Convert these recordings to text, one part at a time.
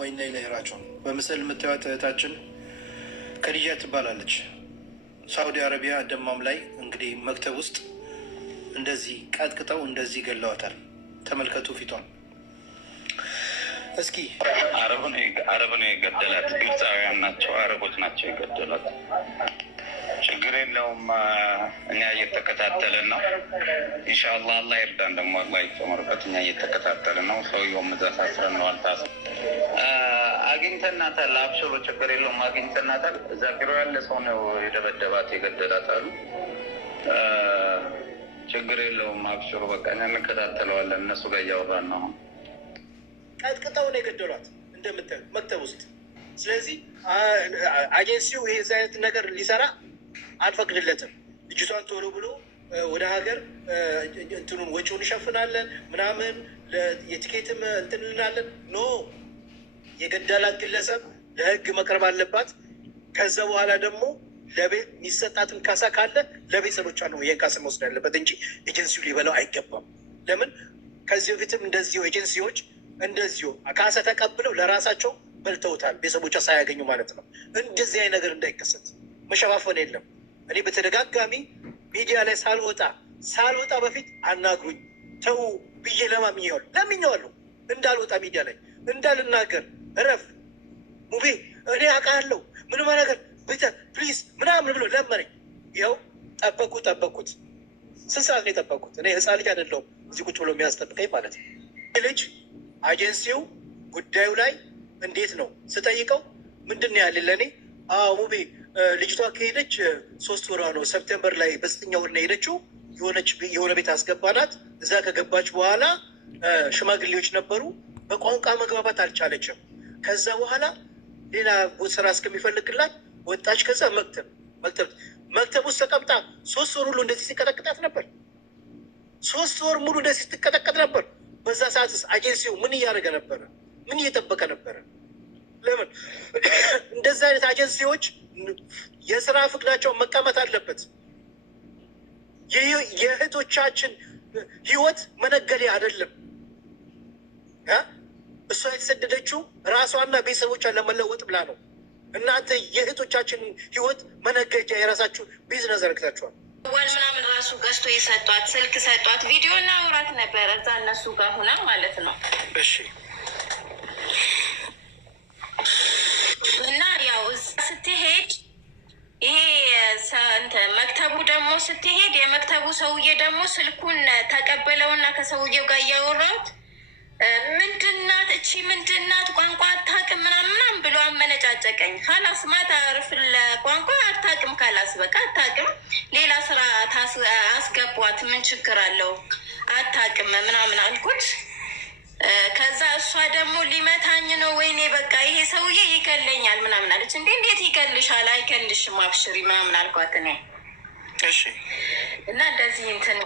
ወኢና ኢለይሂ ራጂዑን። በምስል የምታዩት እህታችን ከዲጃ ትባላለች። ሳውዲ አረቢያ ደማም ላይ እንግዲህ መክተብ ውስጥ እንደዚህ ቀጥቅጠው እንደዚህ ገለዋታል። ተመልከቱ ፊቷን እስኪ። አረብ ነው የገደላት። ግብፃውያን ናቸው፣ አረቦች ናቸው የገደላት። ችግር የለውም። እኛ እየተከታተልን ነው። ኢንሻአላህ አላህ ይርዳን። ደግሞ አላህ ይጨምርበት። እኛ እየተከታተልን ነው። ሰውየውም እዛ ታስረን ነው። አግኝተናታል። አብሽሮ ችግር የለውም። አግኝተናታል። እዛ ቢሮ ያለ ሰው ነው የደበደባት የገደላት አሉ። ችግር የለውም። አብሽሮ በቃ እኛ እንከታተለዋለን። እነሱ ጋር እያወራን ነው። ቀጥቅጠው ነው የገደሏት እንደምታዩት መክተብ ውስጥ። ስለዚህ አጀንሲው ይሄ አይነት ነገር ሊሰራ አንፈቅድለትም። ልጅቷን ቶሎ ብሎ ወደ ሀገር እንትኑን ወጪውን እንሸፍናለን ምናምን የቲኬትም እንትን እንላለን። ኖ የገደላት ግለሰብ ለህግ መቅረብ አለባት። ከዛ በኋላ ደግሞ ለቤት የሚሰጣትን ካሳ ካለ ለቤተሰቦቿ ነው ይህን ካሳ መውሰድ ያለበት እንጂ ኤጀንሲው ሊበላው አይገባም። ለምን ከዚህ በፊትም እንደዚሁ ኤጀንሲዎች እንደዚሁ ካሳ ተቀብለው ለራሳቸው በልተውታል፣ ቤተሰቦቿ ሳያገኙ ማለት ነው። እንደዚህ አይነት ነገር እንዳይከሰት መሸፋፈን የለም። እኔ በተደጋጋሚ ሚዲያ ላይ ሳልወጣ በፊት አናግሩኝ ተው ብዬ ለምኜዋለሁ እንዳልወጣ ሚዲያ ላይ እንዳልናገር እረፍ ሙቤ እኔ አውቃለሁ ምንም ነገር ብቻ ፕሊዝ ምናምን ብሎ ለመነኝ። ይኸው ጠበቅኩት። ስንት ሰዓት ነው የጠበቅኩት? እኔ ህፃን ልጅ አይደለሁም እዚህ ቁጭ ብሎ የሚያስጠብቀኝ ማለት ነው። ልጅ አጀንሲው ጉዳዩ ላይ እንዴት ነው ስጠይቀው ምንድን ነው ያለ ለእኔ ሙቤ ልጅቷ ከሄደች 3 ወሯ ነው። ሰፕቴምበር ላይ በ9ኛ ወር ነው ሄደችው። የሆነ ቤት አስገባናት። እዛ ከገባች በኋላ ሽማግሌዎች ነበሩ። በቋንቋ መግባባት አልቻለችም። ከዛ በኋላ ሌላ ስራ እስከሚፈልግላት ወጣች። ከዛ መክተብ ውስጥ ተቀምጣ 3 ወር ሁሉ እንደዚህ ሲቀጠቅጣት ነበር። 3 ወር ሙሉ እንደዚህ ስትቀጠቀጥ ነበር። በዛ ሰዓት አጀንሲው ምን እያደረገ ነበረ? ምን እየጠበቀ ነበረ? ለምን እንደዚህ አይነት አጀንሲዎች የስራ ፍቅዳቸውን መቀመጥ አለበት። የእህቶቻችን ህይወት መነገዴ አይደለም። እሷ የተሰደደችው ራሷና ቤተሰቦቿን ለመለወጥ ብላ ነው። እናንተ የእህቶቻችን ህይወት መነገጃ የራሳችሁ ቢዝነስ ዘርግታችኋል። ዋል ምናምን ራሱ ገዝቶ የሰጧት ስልክ ሰጧት። ቪዲዮ እና አውራት ነበረ እዛ እነሱ ጋር ሆና ማለት ነው። እሺ እና ያው ስትሄድ ይሄ መክተቡ ደግሞ ስትሄድ የመክተቡ ሰውዬ ደግሞ ስልኩን ተቀበለውና ከሰውዬው ጋር እያወራሁት ምንድናት እቺ ምንድናት ቋንቋ አታውቅም ምናምን ብሎ አመነጫጨቀኝ። ካላስ ማታ አርፍለ ቋንቋ አታውቅም ካላስ በቃ አታውቅም፣ ሌላ ስራ አስገቧት ምን ችግር አለው አታውቅም ምናምን አልኩት። ከዛ እሷ ደግሞ ሊመታኝ ነው ወይኔ በቃ ይሄ ሰውዬ ይገለኛል ምናምን አለች። እንዴት ይገልሻል? አይገልሽም አብሽሪ ምናምን አልኳት እኔ። እሺ እና እንደዚህ እንትን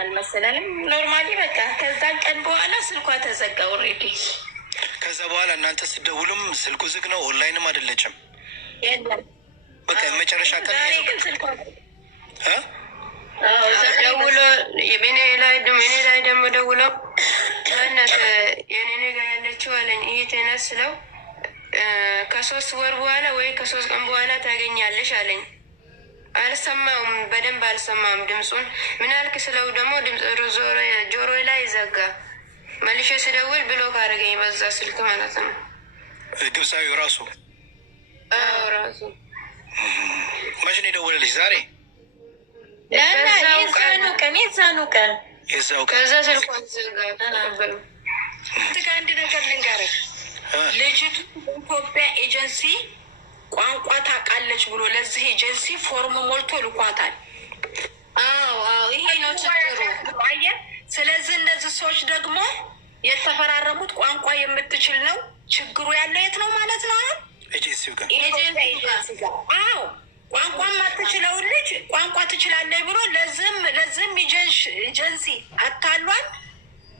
አልመሰለንም ኖርማሊ በቃ። ከዛ ቀን በኋላ ስልኳ ተዘጋ ኦልሬዲ። ከዛ በኋላ እናንተ ስደውሉም ስልኩ ዝግ ነው፣ ኦንላይንም አይደለችም። በቃ የመጨረሻ ቀን ግን ስልኳ ደውሎ የኔ ላይ ደግሞ ደውለው ማናት የኔ ጋር ያለችው አለኝ። እየተነስለው ከ3 ወር በኋላ ወይ ከ3 ቀን በኋላ ታገኛለሽ አለኝ። አልሰማውም፣ በደንብ አልሰማውም ድምፁን። ምን አልክ ስለው ደግሞ ድምፅ ጆሮ ላይ ዘጋ። መልሼ ስደውል ብሎክ አደረገኝ በዛ ስልክ ማለት ነው። ግብፃዊው ራሱ ራሱ መቼ ነው የደወለልሽ? ዛሬ የዛው ቀን ከዛ ስልኳ ዘጋ። አንድ ነገር ልንገርህ፣ ልጅቱ ኢትዮጵያ ኤጀንሲ ቋንቋ ታውቃለች ብሎ ለዚህ ኤጀንሲ ፎርም ሞልቶ ልኳታል። ይሄ ነው ችግሩ። አየህ፣ ስለዚህ እነዚህ ሰዎች ደግሞ የተፈራረሙት ቋንቋ የምትችል ነው። ችግሩ ያለው የት ነው ማለት ነው? ኤጀንሲው ጋር ቋንቋ ማትችለውን ልጅ ቋንቋ ትችላለች ብሎ ለዚህም ኤጀንሲ አታሏል፣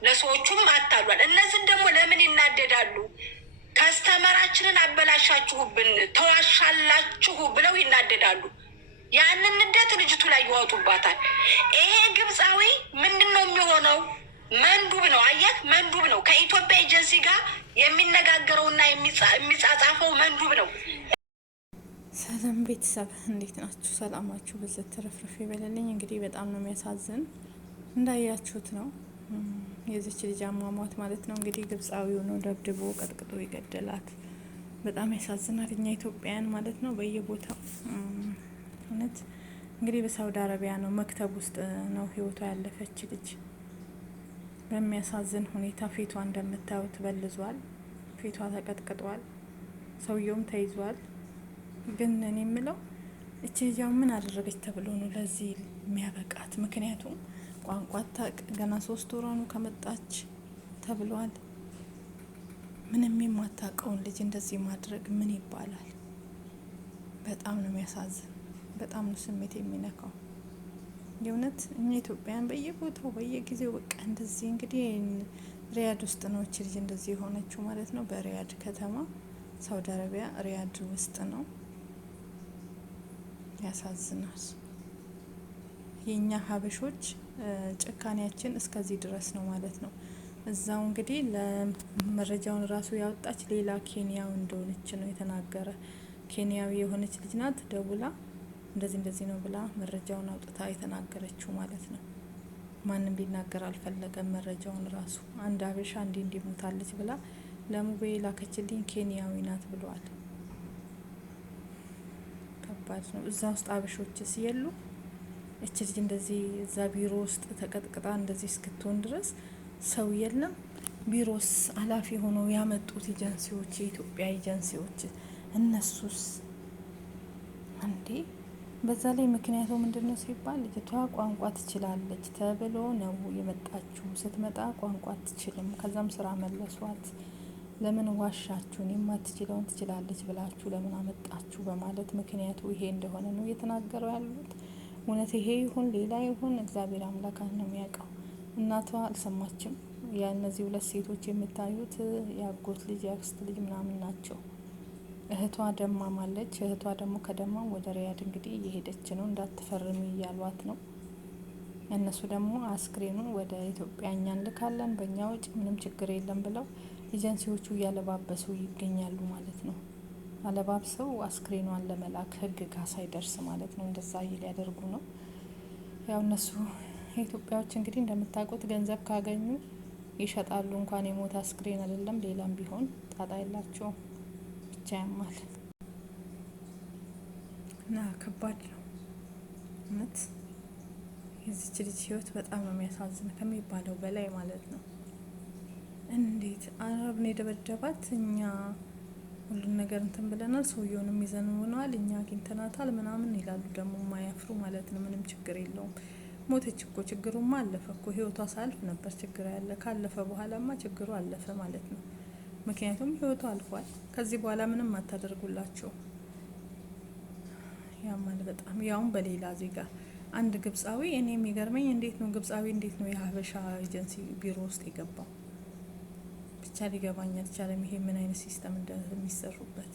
ለሰዎቹም አታሏል። እነዚህን ደግሞ ለምን ይናደዳሉ? ከስተመራችንን አበላሻችሁብን ተዋሻላችሁ ብለው ይናደዳሉ። ያንን ንደት ልጅቱ ላይ ይወጡባታል። ይሄ ግብፃዊ ምንድን ነው የሚሆነው? መንዱብ ነው። አየህ፣ መንዱብ ነው። ከኢትዮጵያ ኤጀንሲ ጋር የሚነጋገረውና የሚጻጻፈው መንዱብ ነው። ሰላም ቤተሰብ እንዴት ናችሁ? ሰላማችሁ በዘት ተረፍርፍ ይበለልኝ። እንግዲህ በጣም ነው የሚያሳዝን፣ እንዳያችሁት ነው የዚች ልጅ አሟሟት ማለት ነው። እንግዲህ ግብጻዊው ነው ደብድቦ ቀጥቅጦ ይገደላት። በጣም ያሳዝናል። እኛ ኢትዮጵያውያን ማለት ነው በየቦታው እውነት እንግዲህ በሳውዲ አረቢያ ነው መክተብ ውስጥ ነው ህይወቷ ያለፈች ልጅ። በሚያሳዝን ሁኔታ ፊቷ እንደምታዩት በልዟል፣ ፊቷ ተቀጥቅጧል፣ ሰውየውም ተይዟል። ግን እኔ የምለው እቺ ልጅ ምን አደረገች ተብሎ ነው ለዚህ የሚያበቃት? ምክንያቱም ቋንቋ ታቅ ገና 3 ወሯ ነው ከመጣች ተብሏል። ምንም የማታውቀውን ልጅ እንደዚህ ማድረግ ምን ይባላል? በጣም ነው የሚያሳዝን፣ በጣም ነው ስሜት የሚነካው። የእውነት እኛ ኢትዮጵያውያን በየቦታው በየጊዜው በቃ እንደዚህ እንግዲህ ሪያድ ውስጥ ነው እቺ ልጅ እንደዚህ የሆነችው ማለት ነው። በሪያድ ከተማ ሳውዲ አረቢያ ሪያድ ውስጥ ነው። ያሳዝናል። የኛ ሀበሾች ጭካኔያችን እስከዚህ ድረስ ነው ማለት ነው። እዛው እንግዲህ ለመረጃውን ራሱ ያወጣች ሌላ ኬንያዊ እንደሆነች ነው የተናገረ። ኬንያዊ የሆነች ልጅ ናት። ደውላ እንደዚህ ነው ብላ መረጃውን አውጥታ የተናገረችው ማለት ነው። ማንም ሊናገር አልፈለገም መረጃውን ራሱ። አንድ ሀበሻ እንዲህ ሞታለች ብላ ለሙቤ ላከችልኝ ኬንያዊ ናት ብሏል። ከባድ ነው። እዛ ውስጥ ሀበሾችስ የሉ? እች ልጅ እንደዚህ እዛ ቢሮ ውስጥ ተቀጥቅጣ እንደዚህ እስክትሆን ድረስ ሰው የለም? ቢሮስ ኃላፊ ሆነው ያመጡት ኤጀንሲዎች፣ የኢትዮጵያ ኤጀንሲዎች እነሱስ እንዴ? በዛ ላይ ምክንያቱ ምንድነው ሲባል ልጅቷ ቋንቋ ትችላለች ተብሎ ነው የመጣችው። ስትመጣ ቋንቋ አትችልም። ከዛም ስራ መለሷት። ለምን ዋሻችሁን? የማትችለውን ትችላለች ብላችሁ ለምን አመጣችሁ? በማለት ምክንያቱ ይሄ እንደሆነ ነው እየተናገረው ያሉት። እውነት ይሄ ይሁን ሌላ ይሁን እግዚአብሔር አምላክ ነው የሚያውቀው። እናቷ አልሰማችም። ያ እነዚህ 2 ሴቶች የምታዩት የአጎት ልጅ የአክስት ልጅ ምናምን ናቸው። እህቷ ደማማለች። እህቷ ደግሞ ከደማም ወደ ሪያድ እንግዲህ እየሄደች ነው፣ እንዳትፈርሚ እያሏት ነው። እነሱ ደግሞ አስክሬኑን ወደ ኢትዮጵያ እኛ እንልካለን በእኛ ወጪ ምንም ችግር የለም ብለው ኤጀንሲዎቹ እያለባበሱ ይገኛሉ ማለት ነው። አለባብሰው አስክሬኗን ለመላክ ህግ ጋር ሳይደርስ ማለት ነው። እንደዛ ሊያደርጉ ነው። ያው እነሱ የኢትዮጵያዎች እንግዲህ እንደምታውቁት ገንዘብ ካገኙ ይሸጣሉ። እንኳን የሞት አስክሬን አይደለም ሌላም ቢሆን ጣጣ የላቸውም። ብቻ ያማል እና ከባድ ነው እውነት። የዚች ልጅ ህይወት በጣም ነው የሚያሳዝን ከሚባለው በላይ ማለት ነው። እንዴት አረብ ነው የደበደባት? እኛ ሁሉን ነገር እንትን ብለናል፣ ሰውየውንም ይዘን ሆነዋል፣ እኛ አግኝተናታል ምናምን ይላሉ። ደግሞ ማያፍሩ ማለት ነው። ምንም ችግር የለውም። ሞተች እኮ ችግሩማ አለፈ እኮ። ህይወቷ ሳልፍ ነበር ችግር ያለ። ካለፈ በኋላማ ችግሩ አለፈ ማለት ነው። ምክንያቱም ህይወቷ አልፏል። ከዚህ በኋላ ምንም አታደርጉላቸው። ያማል በጣም ያውም በሌላ ዜጋ። አንድ ግብጻዊ እኔ የሚገርመኝ እንዴት ነው ግብጻዊ እንዴት ነው የሀበሻ ኤጀንሲ ቢሮ ውስጥ የገባው? ብቻ ሊገባኝ አልቻለም። ይሄ ምን አይነት ሲስተም እንደሚሰሩበት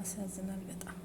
አሳዝናል በጣም።